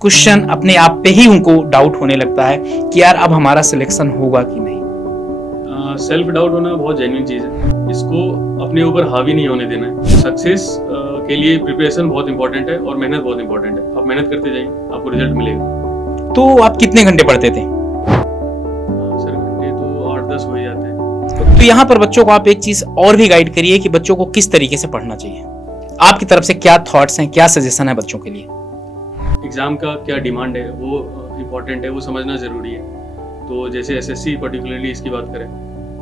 Question अपने आप पे ही उनको डाउट होने लगता है कि यार अब हमारा सिलेक्शन होगा कि नहीं। सेल्फ डाउट होना बहुत जेन्युइन चीज़ है। इसको अपने ऊपर हावी नहीं होने देना है। सक्सेस के लिए प्रिपरेशन बहुत इंपॉर्टेंट है और मेहनत बहुत इंपॉर्टेंट है। आप मेहनत करते जाइए, आपको रिजल्ट मिलेगा। तो आप कितने घंटे पढ़ते थे? सर घंटे तो 8-10 हो ही जाते हैं। तो यहाँ पर बच्चों को आप एक चीज और भी गाइड करिए कि बच्चों को किस तरीके से पढ़ना चाहिए। आपकी तरफ से क्या थॉट्स हैं, क्या सजेशन है बच्चों के लिए? एग्ज़ाम का क्या डिमांड है वो इम्पॉर्टेंट है, वो समझना ज़रूरी है। तो जैसे एसएससी पर्टिकुलरली इसकी बात करें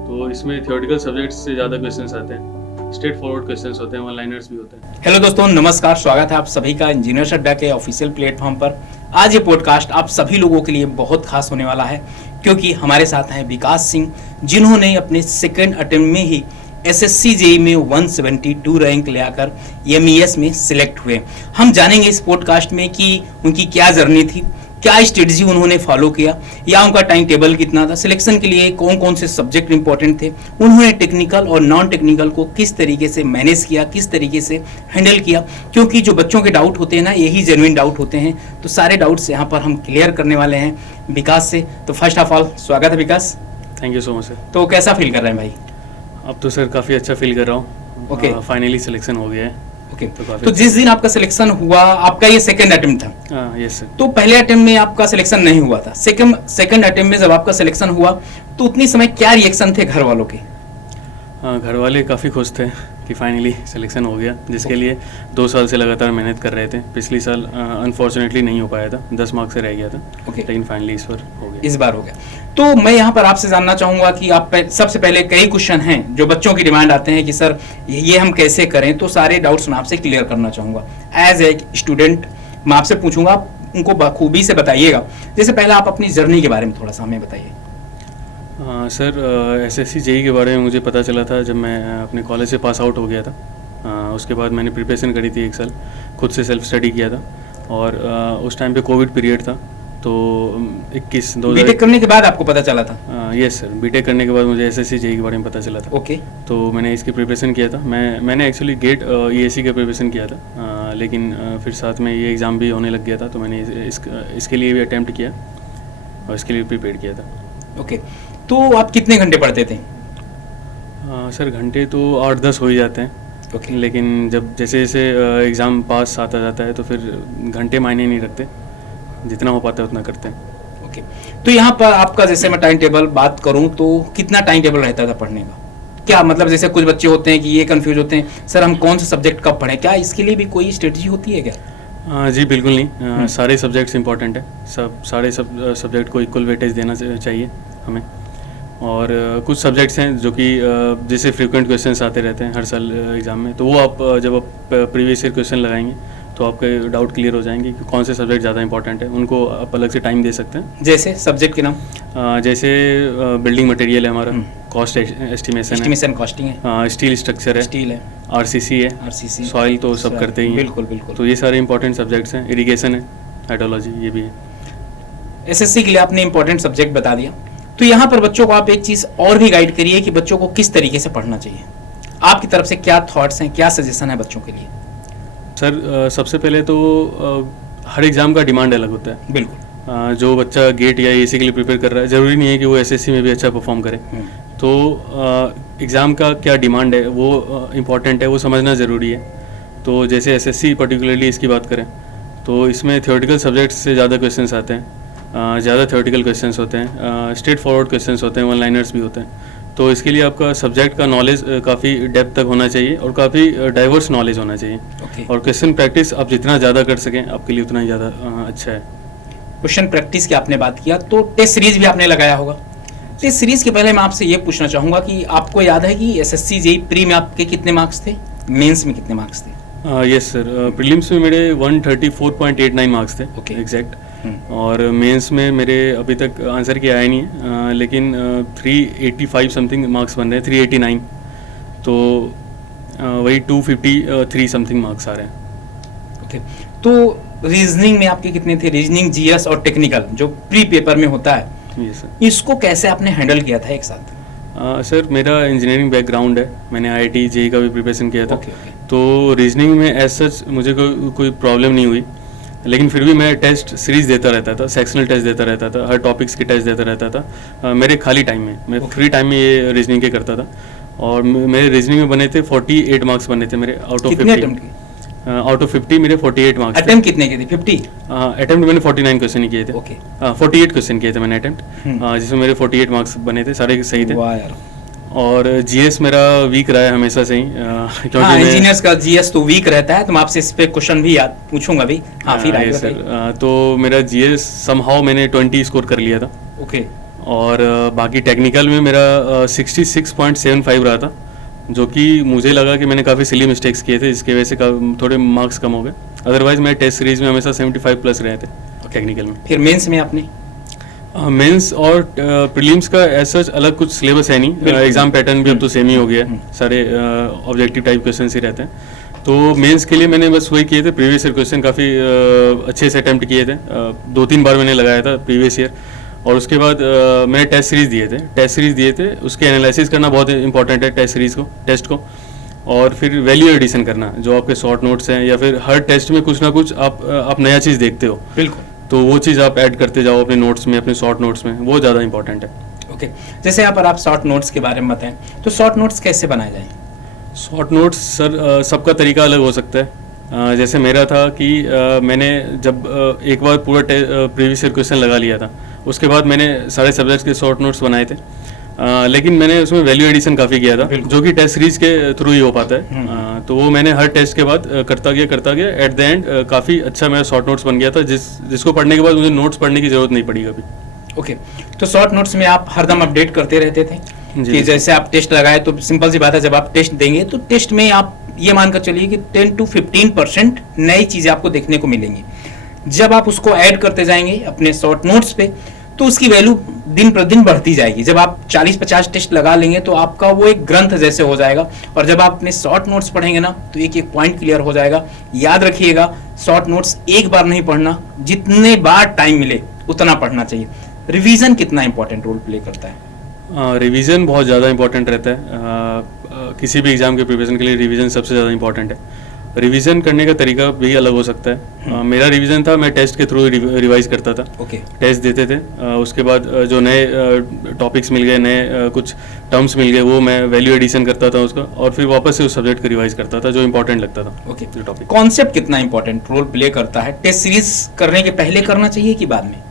तो इसमें थियोरेटिकल सब्जेक्ट्स से ज़्यादा क्वेश्चंस आते हैं, स्ट्रेट फॉरवर्ड क्वेश्चंस होते हैं, वन लाइनर्स भी होते हैं। हेलो दोस्तों, नमस्कार, स्वागत है आप सभी का इंजीनियर्स अड्डा के ऑफिशियल प्लेटफॉर्म पर। आज ये पॉडकास्ट आप सभी लोगों के लिए बहुत खास होने वाला है क्योंकि हमारे साथ हैं विकास सिंह, जिन्होंने अपने सेकेंड अटेम्प्ट में ही एसएससी जेई में 172 रैंक ले आकर एमईएस में सिलेक्ट हुए। हम जानेंगे इस पॉडकास्ट में कि उनकी क्या जर्नी थी, क्या स्ट्रेटजी उन्होंने फॉलो किया, या उनका टाइम टेबल कितना था, सिलेक्शन के लिए कौन कौन से सब्जेक्ट इंपॉर्टेंट थे, उन्होंने टेक्निकल और नॉन टेक्निकल को किस तरीके से मैनेज किया, किस तरीके से हैंडल किया। क्योंकि जो बच्चों के डाउट होते हैं ना, यही जेन्युइन डाउट होते हैं। तो सारे डाउट्स यहाँ पर हम क्लियर करने वाले हैं विकास से। तो फर्स्ट ऑफ ऑल स्वागत है Vikas. Thank you so much sir. तो कैसा फील कर रहे हैं भाई? अब तो सर काफ़ी अच्छा फील कर रहा हूँ। ओके। फाइनली सिलेक्शन हो गया है। ओके। काफी तो जिस दिन आपका सिलेक्शन हुआ, आपका ये सेकंड अटेम्प्ट था। Yes sir. तो पहले अटेम्प्ट में आपका सिलेक्शन नहीं हुआ था, सेकंड अटेम्प्ट में जब आपका सिलेक्शन हुआ तो उतनी समय क्या रिएक्शन थे घर वालों के? घर वाले काफ़ी खुश थे कि फाइनली सिलेक्शन हो गया, जिसके लिए 2 साल से लगातार मेहनत कर रहे थे। पिछली साल अनफॉर्चुनेटली नहीं हो पाया था, 10 मार्क्स से रह गया था। ओके। लेकिन फाइनली इस बार हो गया। इस बार हो गया। तो मैं यहाँ पर आपसे जानना चाहूंगा कि आप सबसे पहले कई क्वेश्चन हैं जो बच्चों की डिमांड आते हैं कि सर ये हम कैसे करें, तो सारे डाउट्स मैं आपसे क्लियर करना चाहूंगा। एज ए स्टूडेंट मैं आपसे पूछूंगा, आप उनको बखूबी से बताइएगा। जैसे पहले आप अपनी जर्नी के बारे में थोड़ा सा हमें बताइए। सर एसएससी जेई के बारे में मुझे पता चला था जब मैं अपने कॉलेज से पास आउट हो गया था। उसके बाद मैंने प्रिपरेशन करी थी 1 साल, खुद से सेल्फ स्टडी किया था। और उस टाइम पे कोविड पीरियड था, तो 21 बीटेक करने के बाद आपको पता चला था? यस सर, बीटेक करने के बाद मुझे एसएससी जेई के बारे में पता चला था। ओके। तो मैंने इसकी प्रिपरेशन किया था। मैंने एक्चुअली गेट ईएससी का प्रिपरेशन किया था, लेकिन फिर साथ में ये एग्ज़ाम भी होने लग गया था, तो मैंने इसके लिए भी अटैम्प्ट किया और इसके लिए प्रिपेयर किया था। ओके। तो आप कितने घंटे पढ़ते थे? सर घंटे तो 8-10 हो ही जाते हैं। ओके। लेकिन जब जैसे जैसे एग्ज़ाम पास आता जाता है तो फिर घंटे मायने नहीं रखते, जितना हो पाता है उतना करते हैं। ओके। तो यहाँ पर आपका, जैसे मैं टाइम टेबल बात करूँ तो कितना टाइम टेबल रहता था पढ़ने का? क्या मतलब, जैसे कुछ बच्चे होते हैं कि ये कंफ्यूज होते हैं, सर हम कौन सा सब्जेक्ट कब पढ़ें, क्या इसके लिए भी कोई स्ट्रेटजी होती है क्या? जी बिल्कुल नहीं। सारे सब्जेक्ट्स इंपॉर्टेंट है। सारे सब्जेक्ट को इक्वल वेटेज देना चाहिए हमें। और कुछ सब्जेक्ट्स हैं जो कि जैसे फ्रीक्वेंट क्वेश्चंस आते रहते हैं हर साल एग्ज़ाम में, तो वो आप जब आप प्रीवियस ईयर क्वेश्चन लगाएंगे तो आपके डाउट क्लियर हो जाएंगे कि कौन से सब्जेक्ट ज़्यादा इंपॉर्टेंट है, उनको आप अलग से टाइम दे सकते हैं। जैसे सब्जेक्ट के नाम? जैसे बिल्डिंग मटेरियल है हमारा, कॉस्ट एस्टिमेशन कॉस्टिंग है, स्टील स्ट्रक्चर है, स्टील है, आरसीसी है, आरसीसी, सॉइल तो सब करते ही हैं। बिल्कुल बिल्कुल। तो ये सारे इंपॉर्टेंट सब्जेक्ट्स हैं। इरिगेशन है, हाइड्रोलॉजी, ये भी है। एसएससी के लिए आपने इंपॉर्टेंट सब्जेक्ट बता दिया। तो यहाँ पर बच्चों को आप एक चीज और भी गाइड करिए कि बच्चों को किस तरीके से पढ़ना चाहिए। आपकी तरफ से क्या थॉट्स हैं, क्या सजेशन है बच्चों के लिए? सर सबसे पहले तो हर एग्ज़ाम का डिमांड अलग होता है। बिल्कुल। जो बच्चा गेट या एसी के लिए प्रिपेयर कर रहा है, ज़रूरी नहीं है कि वो एसएससी में भी अच्छा परफॉर्म करे। तो एग्ज़ाम का क्या डिमांड है वो इम्पॉर्टेंट है, वो समझना ज़रूरी है। तो जैसे एसएससी पर्टिकुलरली इसकी बात करें तो इसमें थियोरेटिकल सब्जेक्ट्स से ज़्यादा क्वेश्चंस आते हैं, ज़्यादा थियोरेटिकल क्वेश्चंस होते हैं, स्ट्रेट फॉरवर्ड क्वेश्चंस होते हैं, वन लाइनर्स भी होते हैं। तो इसके लिए आपका सब्जेक्ट का नॉलेज काफ़ी डेप्थ तक होना चाहिए और काफ़ी डाइवर्स नॉलेज होना चाहिए। ओके। और क्वेश्चन प्रैक्टिस आप जितना ज़्यादा कर सकें आपके लिए उतना ही ज़्यादा अच्छा है। क्वेश्चन प्रैक्टिस की आपने बात किया, तो टेस्ट सीरीज भी आपने लगाया होगा। टेस्ट सीरीज के पहले मैं आपसे ये पूछना चाहूंगा कि आपको याद है कि एसएससी जेई प्री में आपके कितने मार्क्स थे, मेंस में कितने मार्क्स थे? यस सर, प्रीलिम्स में मेरे 134.89 मार्क्स थे। ओके। एग्जैक्ट। और मेंस में मेरे अभी तक आंसर किया आया नहीं है, लेकिन 385 समथिंग मार्क्स बन रहे हैं, 389। तो वही 253 समथिंग मार्क्स आ रहे हैं। ओके। तो रीजनिंग में आपके कितने थे? रीजनिंग, जीएस और टेक्निकल जो प्री पेपर में होता है, यस सर। इसको कैसे आपने हैंडल किया था एक साथ? सर मेरा इंजीनियरिंग बैकग्राउंड है, मैंने आईआईटी जेई का भी प्रिपरेशन किया था। Okay, okay. तो रीजनिंग में एज सच मुझे कोई प्रॉब्लम नहीं हुई। लेकिन फिर भी मैं टेस्ट सीरीज देता रहता था, सेक्शनल टेस्ट देता रहता था, हर टॉपिक्स के टेस्ट देता रहता था मेरे खाली टाइम में। मैं फ्री टाइम में ये रीजनिंग के करता था और मेरे रीजनिंग में बने थे 48 मार्क्स बने थे मेरे आउट ऑफ 50। आउट ऑफ 50 मेरे 48 मार्क्स। अटेम्प्ट कितने किए थे? 50? अटेम्प्ट मैंने 49 क्वेश्चन ही किए थे। ओके। 48 क्वेश्चन किए थे मैंने अटेम्प्ट, जिसमें मेरे 48 मार्क्स बने थे, सारे सही थे। वाह यार। और जीएस मेरा वीक रहा है हमेशा से ही, क्योंकि हाँ, इंजीनियर्स का जीएस तो वीक रहता है, तो मैं आपसे इस पे क्वेश्चन भी याद पूछूंगा भी। हाँ, फिर आगे सर। तो मेरा जीएस समहाउ मैंने 20 स्कोर कर लिया था। ओके। और बाकी टेक्निकल में मेरा 66.75 रहा था, जो कि मुझे लगा कि मैंने काफ़ी सिली मिस्टेक्स किए थे, जिसकी वजह से थोड़े मार्क्स कम हो गए। अदरवाइज मेरे टेस्ट सीरीज में हमेशा 75 प्लस रहे थे टेक्निकल में। फिर मेंस में आपने? मेंस और प्रीलिम्स का ऐसा अलग कुछ सिलेबस है नहीं, एग्जाम पैटर्न भी अब तो सेम ही हो गया है, सारे ऑब्जेक्टिव टाइप क्वेश्चन ही रहते हैं। तो मेंस के लिए मैंने बस वही किए थे, प्रीवियस ईयर क्वेश्चन काफ़ी अच्छे से अटैम्प्ट किए थे, 2-3 बार मैंने लगाया था प्रीवियस ईयर। और उसके बाद मैंने टेस्ट सीरीज दिए थे, उसके एनालिसिस करना बहुत इंपॉर्टेंट है टेस्ट को। और फिर वैल्यू एडिशन करना, जो आपके शॉर्ट नोट्स हैं या फिर हर टेस्ट में कुछ ना कुछ आप नया चीज़ देखते हो, बिल्कुल, तो वो चीज़ आप ऐड करते जाओ अपने नोट्स में, अपने शॉर्ट नोट्स में, वो ज़्यादा इंपॉर्टेंट है। ओके। जैसे यहाँ पर आप शॉर्ट नोट्स के बारे में बताएं, तो शॉर्ट नोट्स कैसे बनाए जाएं? शॉर्ट नोट्स सर सबका तरीका अलग हो सकता है। जैसे मेरा था कि मैंने जब एक बार पूरा प्रीवियस ईयर क्वेश्चन लगा लिया था, उसके बाद मैंने सारे सब्जेक्ट्स के शॉर्ट नोट्स बनाए थे, लेकिन मैंने उसमें वैल्यू एडिशन काफ़ी किया था, जो कि टेस्ट सीरीज के थ्रू ही हो पाता है। तो वो मैंने हर टेस्ट के बाद करता गया, एट द एंड काफ़ी अच्छा मेरा शॉर्ट नोट्स बन गया था, जिसको पढ़ने के बाद मुझे नोट्स पढ़ने की ज़रूरत नहीं पड़ी कभी। ओके। तो शॉर्ट नोट्स में आप हरदम अपडेट करते रहते थे कि जैसे आप टेस्ट लगाए, तो सिंपल सी बात है, जब आप टेस्ट देंगे तो टेस्ट में आप ये मानकर चलिए कि 10 to 15% नई चीज़ें आपको देखने को मिलेंगी। जब आप उसको ऐड करते जाएंगे अपने शॉर्ट नोट्स पे, तो उसकी वैल्यू दिन प्रतिदिन बढ़ती जाएगी। जब आप 40-50 टेस्ट लगा लेंगे तो आपका वो एक ग्रंथ जैसे हो जाएगा, और जब आप अपने शॉर्ट नोट्स पढ़ेंगे ना, तो एक एक पॉइंट क्लियर हो जाएगा। याद रखिएगा, शॉर्ट नोट्स एक बार नहीं पढ़ना, जितने बार टाइम मिले उतना पढ़ना चाहिए। रिवीजन कितना इंपॉर्टेंट रोल प्ले करता है? रिवीजन बहुत ज़्यादा इंपॉर्टेंट रहता है, किसी भी एग्ज़ाम के प्रिपरेशन के लिए रिवीजन सबसे ज़्यादा इंपॉर्टेंट है। रिवीजन करने का तरीका भी अलग हो सकता है। मेरा रिवीजन था, मैं टेस्ट के थ्रू रिवाइज करता था। ओके। टेस्ट देते थे, उसके बाद जो नए टॉपिक्स मिल गए, नए कुछ टर्म्स मिल गए, वो मैं वैल्यू एडिशन करता था उसका, और फिर वापस से उस सब्जेक्ट को रिवाइज करता था जो इंपॉर्टेंट लगता था। ओके। टॉपिक कॉन्सेप्ट कितना इंपॉर्टेंट रोल प्ले करता है? टेस्ट सीरीज करने के पहले करना चाहिए कि बाद में?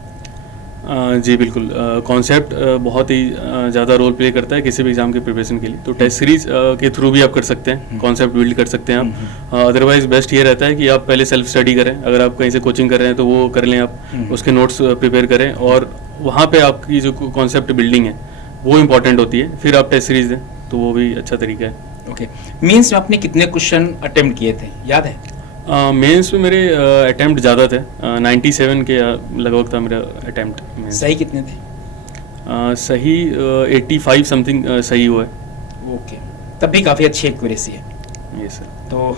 जी बिल्कुल, कॉन्सेप्ट बहुत ही ज़्यादा रोल प्ले करता है किसी भी एग्जाम के प्रिपरेशन के लिए। तो टेस्ट सीरीज के थ्रू भी आप कर सकते हैं, कॉन्सेप्ट बिल्ड कर सकते हैं आप। अदरवाइज बेस्ट ये रहता है कि आप पहले सेल्फ स्टडी करें, अगर आप कहीं से कोचिंग कर रहे हैं तो वो कर लें आप, उसके नोट्स प्रिपेयर करें, और वहाँ पे आपकी जो कॉन्सेप्ट बिल्डिंग है वो इंपॉर्टेंट होती है, फिर आप टेस्ट सीरीज दें, तो वो भी अच्छा तरीका है। ओके। मीन्स में आपने कितने क्वेश्चन अटेम्प्ट किए थे, याद है? मेंस में मेरे अटेम्प्ट ज़्यादा थे, 97 के लगभग था मेरा अटेम्प्ट। सही कितने थे? सही 85 समथिंग सही हुआ है। ओके, तब भी काफ़ी अच्छी एक्यूरेसी है। ये सर। तो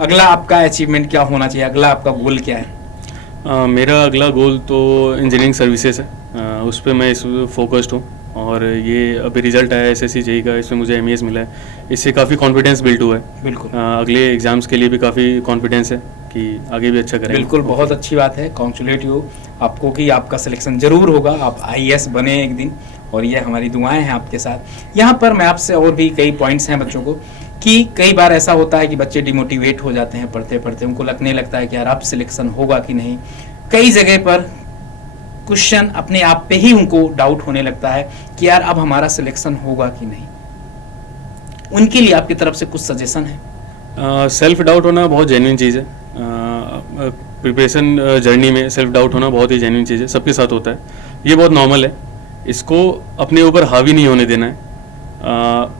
अगला आपका अचीवमेंट क्या होना चाहिए? अगला आपका गोल क्या है? मेरा अगला गोल तो इंजीनियरिंग सर्विसेज है, उस पर मैं इस फोकस्ड हूँ, और ये अभी रिजल्ट आया SSC JEE का, इसमें मुझे MES मिला है, इससे काफ़ी कॉन्फिडेंस बिल्ड हुआ है। बिल्कुल। अगले एग्जाम्स के लिए भी काफ़ी कॉन्फिडेंस है कि आगे भी अच्छा करेंगे। बिल्कुल, बहुत अच्छी बात है। कॉन्ग्रेचुलेट यू आपको कि आपका सिलेक्शन जरूर होगा, आप IAS बने एक दिन, और ये हमारी दुआएं हैं आपके साथ। यहाँ पर मैं आपसे और भी कई पॉइंट्स हैं बच्चों को, कि कई बार ऐसा होता है कि बच्चे डिमोटिवेट हो जाते हैं पढ़ते पढ़ते, उनको लगने लगता है कि यार अब सिलेक्शन होगा कि नहीं। कई जगह पर क्वेश्चन अपने आप पे ही उनको डाउट होने लगता है कि यार अब हमारा सिलेक्शन होगा कि नहीं। उनके लिए आपकी तरफ से कुछ सजेशन है? सेल्फ डाउट होना बहुत जेन्युइन चीज़ है, प्रिपरेशन जर्नी में सेल्फ डाउट होना बहुत ही जेन्युइन चीज़ है, सबके साथ होता है, ये बहुत नॉर्मल है, इसको अपने ऊपर हावी नहीं होने देना है।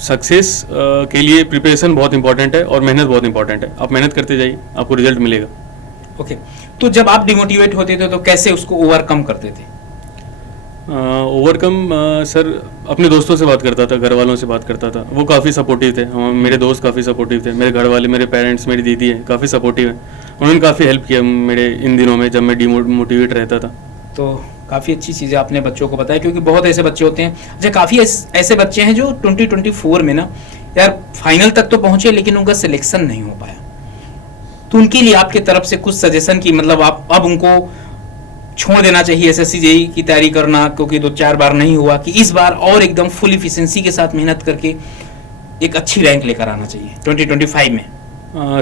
सक्सेस के लिए प्रिपरेशन बहुत इंपॉर्टेंट है और मेहनत बहुत इंपॉर्टेंट है, आप मेहनत करते जाइए, आपको रिजल्ट मिलेगा। ओके। तो जब आप डिमोटिवेट होते थे तो कैसे उसको ओवरकम करते थे? ओवरकम सर अपने दोस्तों से बात करता था, घर वालों से बात करता था, वो काफ़ी सपोर्टिव थे, मेरे दोस्त काफ़ी सपोर्टिव थे, मेरे घर वाले, मेरे पेरेंट्स, मेरी दीदी है, काफ़ी सपोर्टिव है, उन्होंने काफ़ी हेल्प किया मेरे इन दिनों में जब मैं डिमोटिवेट रहता था। तो काफ़ी अच्छी चीज़ें आपने बच्चों को बताया, क्योंकि बहुत ऐसे बच्चे होते हैं, अच्छा काफ़ी ऐसे बच्चे हैं जो 2024 में ना यार फाइनल तक तो पहुँचे लेकिन उनका सिलेक्शन नहीं हो पाया। तो उनके लिए आपके तरफ से कुछ सजेशन की मतलब आप अब उनको छोड़ देना चाहिए एसएससी जेईई की तैयारी करना क्योंकि 2-4 बार नहीं हुआ, कि इस बार और एकदम फुल इफिशिएंसी के साथ मेहनत करके एक अच्छी रैंक लेकर आना चाहिए 2025 में?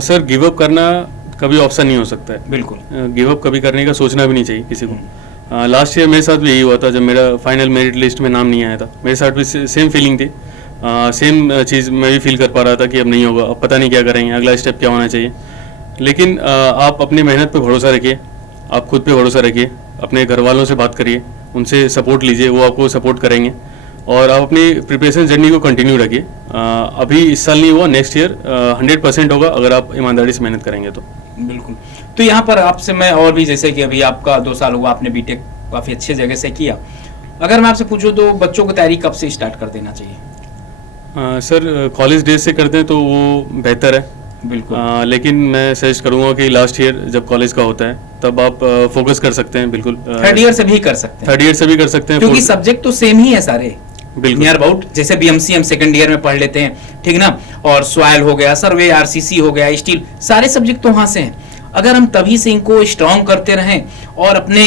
सर गिव अप करना कभी ऑप्शन नहीं हो सकता है। बिल्कुल गिव अप कभी करने का सोचना भी नहीं चाहिए किसी को। लास्ट ईयर मेरे साथ भी यही हुआ था, जब मेरा फाइनल मेरिट लिस्ट में नाम नहीं आया था, मेरे साथ भी सेम फीलिंग थी, सेम चीज़ मैं भी फील कर पा रहा था कि अब नहीं होगा, अब पता नहीं क्या करेंगे, अगला स्टेप क्या होना चाहिए। लेकिन आप अपनी मेहनत पे भरोसा रखिए, आप खुद पे भरोसा रखिए, अपने घर वालों से बात करिए, उनसे सपोर्ट लीजिए, वो आपको सपोर्ट करेंगे, और आप अपनी प्रिपरेशन जर्नी को कंटिन्यू रखिए। अभी इस साल नहीं हुआ, नेक्स्ट ईयर 100% होगा अगर आप ईमानदारी से मेहनत करेंगे तो। बिल्कुल। तो यहाँ पर आपसे मैं और भी, जैसे कि अभी आपका 2 साल हुआ, आपने बीटेक काफ़ी अच्छे जगह से किया, अगर मैं आपसे पूछूं तो बच्चों को तैयारी कब से स्टार्ट कर देना चाहिए? सर कॉलेज डेज से करते हैं तो वो बेहतर है। बिल्कुल। लेकिन मैं सजेस्ट करूंगा कि लास्ट ईयर जब कॉलेज का होता है तब आप फोकस कर सकते हैं। बिल्कुल 3rd ईयर से भी कर सकते हैं। 3rd ईयर से भी कर सकते हैं क्योंकि सब्जेक्ट तो सेम ही है सारे। बिल्कुल नियर अबाउट, जैसे बीएमसी हम 2nd ईयर में पढ़ लेते हैं, ठीक ना, और सॉइल हो गया, सर्वे, आरसीसी हो गया, स्टील, सारे सब्जेक्ट तो वहां से हैं। अगर हम तभी से इनको स्ट्रॉन्ग करते रहें और अपने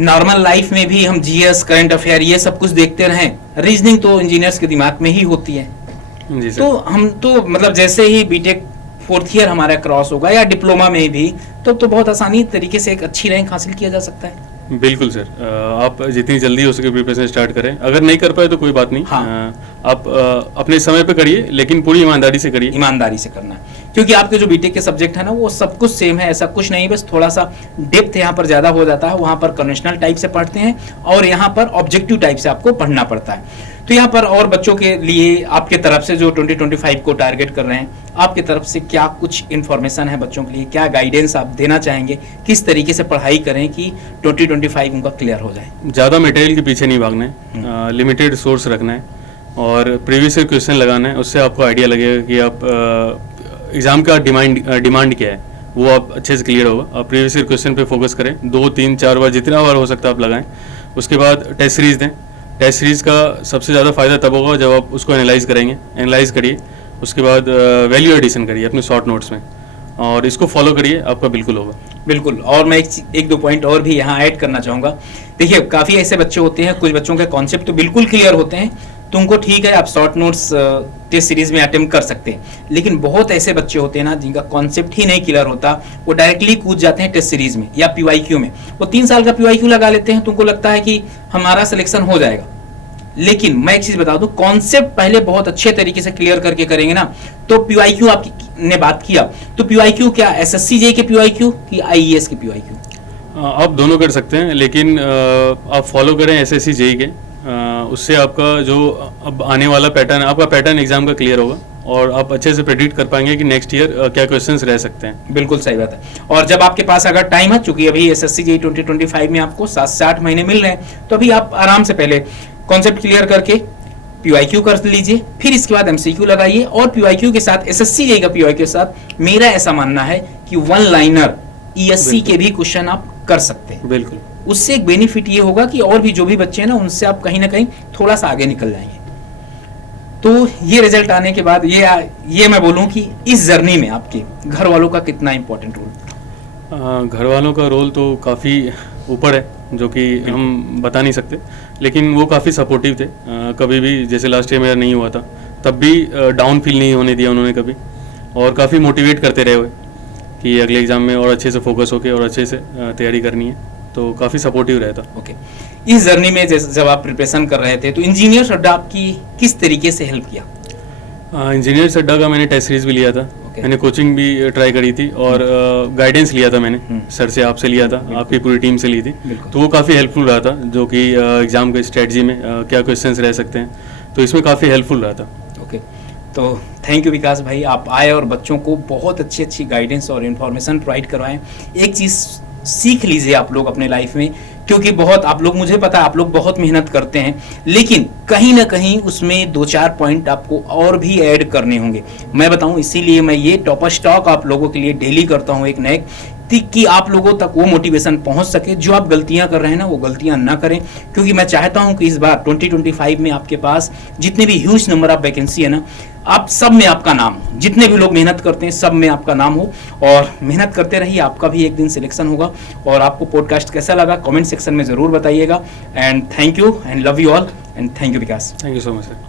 नॉर्मल लाइफ में भी हम जीएस, करंट अफेयर, ये सब कुछ देखते रहें, रीजनिंग तो इंजीनियर्स के दिमाग में ही होती है। जी सर। तो हम तो मतलब जैसे ही बीटेक 4th ईयर हमारा क्रॉस होगा या डिप्लोमा में भी, तो बहुत आसानी तरीके से एक अच्छी रैंक हासिल किया जा सकता है। बिल्कुल सर, आप जितनी जल्दी हो सके प्रिपरेशन स्टार्ट करें, अगर नहीं कर पाए तो कोई बात नहीं। हाँ। आप अपने समय पे करिए, लेकिन पूरी ईमानदारी से करिए। ईमानदारी से करना है, क्योंकि आपके जो बीटेक के सब्जेक्ट है ना, वो सब कुछ सेम है, ऐसा कुछ नहीं, बस थोड़ा सा डेप्थ यहाँ पर ज्यादा हो जाता है। वहाँ पर कन्वेंशनल टाइप से पढ़ते हैं और यहाँ पर ऑब्जेक्टिव टाइप से आपको पढ़ना पड़ता है। तो यहाँ पर और बच्चों के लिए आपके तरफ से जो 2025 को टारगेट कर रहे हैं, आपके तरफ से क्या कुछ इन्फॉर्मेशन है बच्चों के लिए, क्या गाइडेंस आप देना चाहेंगे, किस तरीके से पढ़ाई करें कि 2025 उनका क्लियर हो जाए? ज़्यादा मटेरियल के पीछे नहीं भागना है, लिमिटेड सोर्स रखना है और प्रीवियस ईयर क्वेश्चन लगाना है। उससे आपको आइडिया लगेगा कि आप एग्ज़ाम का डिमांड क्या है, वो आप अच्छे से क्लियर होगा। आप प्रीवियस ईयर क्वेश्चन पे फोकस करें, 2, 3, 4 बार, जितना बार हो सकता है आप लगाएं। उसके बाद टेस्ट सीरीज दें। टेस्ट सीरीज़ का सबसे ज़्यादा फायदा तब होगा जब आप उसको एनालाइज करेंगे। एनालाइज करिए, उसके बाद वैल्यू एडिशन करिए अपने शॉर्ट नोट्स में, और इसको फॉलो करिए, आपका बिल्कुल होगा। बिल्कुल। और मैं एक दो पॉइंट और भी यहाँ ऐड करना चाहूँगा। देखिए, काफ़ी ऐसे बच्चे होते हैं, कुछ बच्चों के कॉन्सेप्ट तो बिल्कुल क्लियर होते हैं, तो उनको ठीक है, आप शॉर्ट नोट्स टेस्ट सीरीज में अटेम्प्ट कर सकते हैं। लेकिन बहुत ऐसे बच्चे होते हैं ना, जिनका कॉन्सेप्ट ही नहीं क्लियर होता, वो डायरेक्टली कूद जाते हैं टेस्ट सीरीज में या पीवाईक्यू में। वो 3 साल का पीवाईक्यू लगा लेते हैं, तो उनको लगता है कि हमारा सिलेक्शन हो जाएगा। लेकिन मैं एक चीज बता दूं, कॉन्सेप्ट पहले बहुत अच्छे तरीके से क्लियर करके करेंगे ना, तो पीवाईक्यू आपकी ने बात किया, तो पीवाईक्यू क्या एसएससी जेईई के पीवाईक्यू कि आईईएस के पीवाईक्यू? आप दोनों कर सकते हैं, लेकिन आप फॉलो करें एसएससी जेईई के। उससे आपका जो अब आने वाला पैटर्न है, आपका पैटर्न एग्जाम का क्लियर होगा और आप अच्छे से प्रेडिक्ट कर पाएंगे कि नेक्स्ट ईयर क्या क्वेश्चंस रह सकते हैं। बिल्कुल सही बात है। और जब आपके पास अगर टाइम है, चूंकि अभी एसएससी जेईई 2025 में आपको 7 से 8 महीने मिल रहे हैं, तो अभी आप आराम से पहले कॉन्सेप्ट क्लियर करके पीवाईक्यू कर लीजिए, फिर इसके बाद एमसीक्यू लगाइए, और पीवाईक्यू के साथ एसएससी जेईई का पीवाईक्यू के साथ मेरा ऐसा मानना है कि 1 लाइनर ईएससी के भी क्वेश्चन आप कर सकते हैं। बिल्कुल। उससे एक बेनिफिट ये होगा कि और भी जो भी बच्चे हैं ना, उनसे आप कहीं ना कहीं थोड़ा सा आगे निकल जाएंगे। तो ये रिजल्ट आने के बाद ये मैं बोलूं कि इस जर्नी में आपके घर वालों का कितना इंपॉर्टेंट रोल? घर वालों का रोल तो काफ़ी ऊपर है, जो कि हम बता नहीं सकते, लेकिन वो काफ़ी सपोर्टिव थे। कभी भी, जैसे लास्ट ईयर मेरा नहीं हुआ था, तब भी डाउन फील नहीं होने दिया उन्होंने कभी, और काफ़ी मोटिवेट करते रहे हुए कि अगले एग्ज़ाम में और अच्छे से फोकस होके और अच्छे से तैयारी करनी है, तो काफ़ी सपोर्टिव रहता। ओके। इस जर्नी में जब आप प्रिपरेशन कर रहे थे, तो इंजीनियर अड्डा आपकी किस तरीके से हेल्प किया? इंजीनियर अड्डा का मैंने टेस्ट सीरीज भी लिया था। मैंने कोचिंग भी ट्राई करी थी और गाइडेंस लिया था मैंने सर से, आपसे लिया था, आपकी पूरी टीम से ली थी, तो वो काफ़ी हेल्पफुल रहा था, जो कि एग्ज़ाम के स्ट्रेटजी में क्या क्वेश्चंस रह सकते हैं, तो इसमें काफ़ी हेल्पफुल रहा था। ओके। तो थैंक यू विकास भाई, आप आए और बच्चों को बहुत अच्छी अच्छी गाइडेंस और इन्फॉर्मेशन प्रोवाइड करवाएं। एक चीज़ सीख लीजिए आप लोग अपने लाइफ में, क्योंकि बहुत आप लोग, मुझे पता है आप लोग बहुत मेहनत करते हैं, लेकिन कहीं ना कहीं उसमें 2-4 पॉइंट आपको और भी ऐड करने होंगे। मैं बताऊं, इसीलिए मैं ये टॉपर स्टॉक आप लोगों के लिए डेली करता हूं एक न एक, कि आप लोगों तक वो मोटिवेशन पहुंच सके। जो आप गलतियां कर रहे हैं ना, वो गलतियां ना करें, क्योंकि मैं चाहता हूं कि इस बार 2025 में आपके पास जितने भी ह्यूज नंबर ऑफ वैकेंसी है ना, आप सब में आपका नाम हो, जितने भी लोग मेहनत करते हैं सब में आपका नाम हो, और मेहनत करते रहिए, आपका भी एक दिन सिलेक्शन होगा। और आपको पॉडकास्ट कैसा लगा कमेंट सेक्शन में ज़रूर बताइएगा। And thank you and love you all and thank you Vikas. Thank you so much sir.